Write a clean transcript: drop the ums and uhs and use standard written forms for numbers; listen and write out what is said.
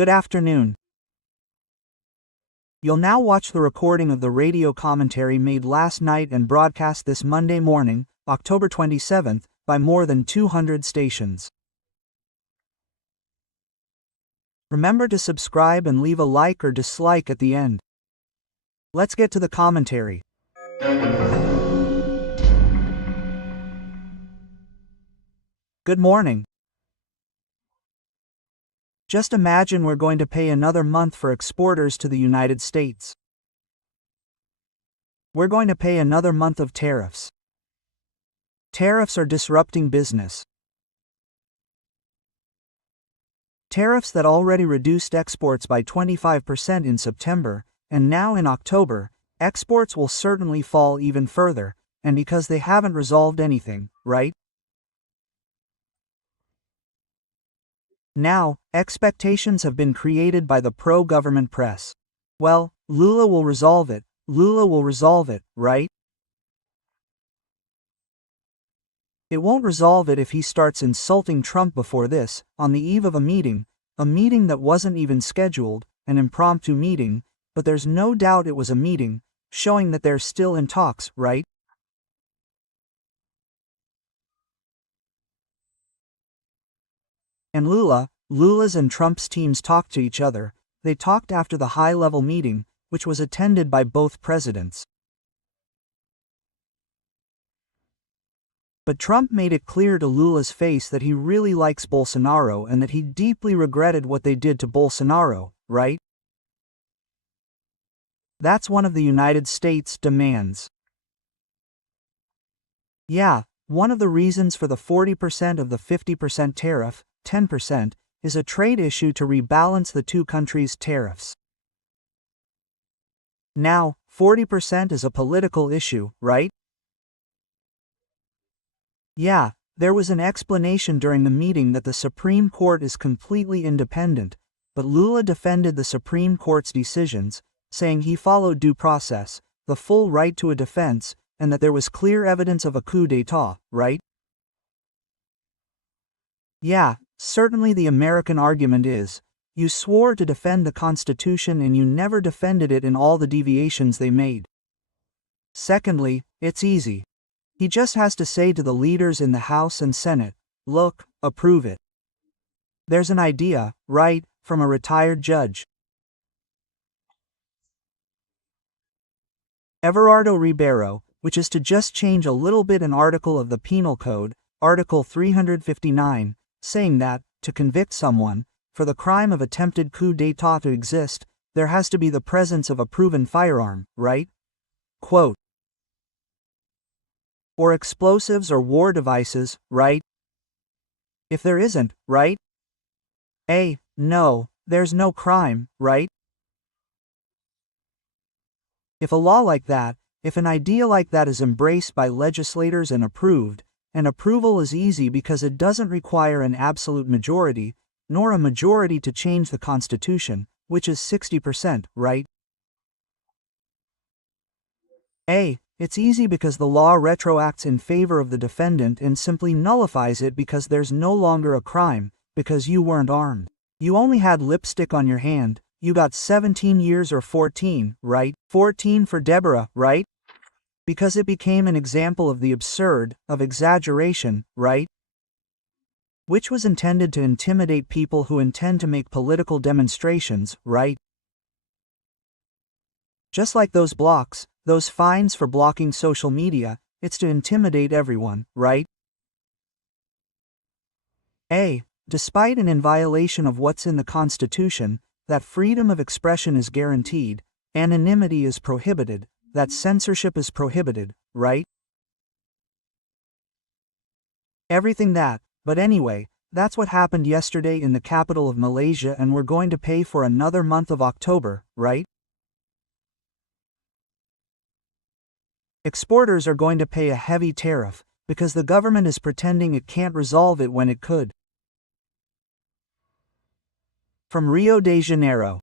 Good afternoon. You'll now watch the recording of the radio commentary made last night and broadcast this Monday morning, October 27th, by more than 200 stations. Remember to subscribe and leave a like or dislike at the end. Let's get to the commentary. Good morning. Just imagine we're going to pay another month for exporters to the United States. We're going to pay another month of tariffs. Tariffs are disrupting business. Tariffs that already reduced exports by 25% in September, and now in October, exports will certainly fall even further, and because they haven't resolved anything, right? Now, expectations have been created by the pro-government press. Well, Lula will resolve it, right? It won't resolve it if he starts insulting Trump before this, on the eve of a meeting that wasn't even scheduled, an impromptu meeting, but there's no doubt it was a meeting, showing that they're still in talks, right? And Lula's and Trump's teams talked to each other. They talked after the high-level meeting, which was attended by both presidents. But Trump made it clear to Lula's face that he really likes Bolsonaro and that he deeply regretted what they did to Bolsonaro, right? That's one of the United States' demands. Yeah, one of the reasons for the 40% of the 50% tariff, 10%, is a trade issue to rebalance the two countries' tariffs. Now, 40% is a political issue, right? Yeah, there was an explanation during the meeting that the Supreme Court is completely independent, but Lula defended the Supreme Court's decisions, saying he followed due process, the full right to a defense, and that there was clear evidence of a coup d'état, right? Yeah, certainly the American argument is, you swore to defend the Constitution and you never defended it in all the deviations they made. Secondly, it's easy. He just has to say to the leaders in the House and Senate, look, approve it. There's an idea, right, from a retired judge. Everardo Ribeiro, which is to just change a little bit an article of the Penal Code, Article 359, saying that, to convict someone, for the crime of attempted coup d'état to exist, there has to be the presence of a proven firearm, right? Quote. Or explosives or war devices, right? If there isn't, right? No, there's no crime, right? If a law like that, if an idea like that is embraced by legislators and approved, and approval is easy because it doesn't require an absolute majority, nor a majority to change the Constitution, which is 60%, right? It's easy because the law retroacts in favor of the defendant and simply nullifies it because there's no longer a crime, because you weren't armed. You only had lipstick on your hand, you got 17 years or 14, right? 14 for Deborah, right? Because it became an example of the absurd, of exaggeration, right? Which was intended to intimidate people who intend to make political demonstrations, right? Just like those blocks, those fines for blocking social media, it's to intimidate everyone, right? Despite and in violation of what's in the Constitution, that freedom of expression is guaranteed, anonymity is prohibited, that censorship is prohibited, right? Everything that, but anyway, that's what happened yesterday in the capital of Malaysia, and we're going to pay for another month of October, right? Exporters are going to pay a heavy tariff, because the government is pretending it can't resolve it when it could. From Rio de Janeiro.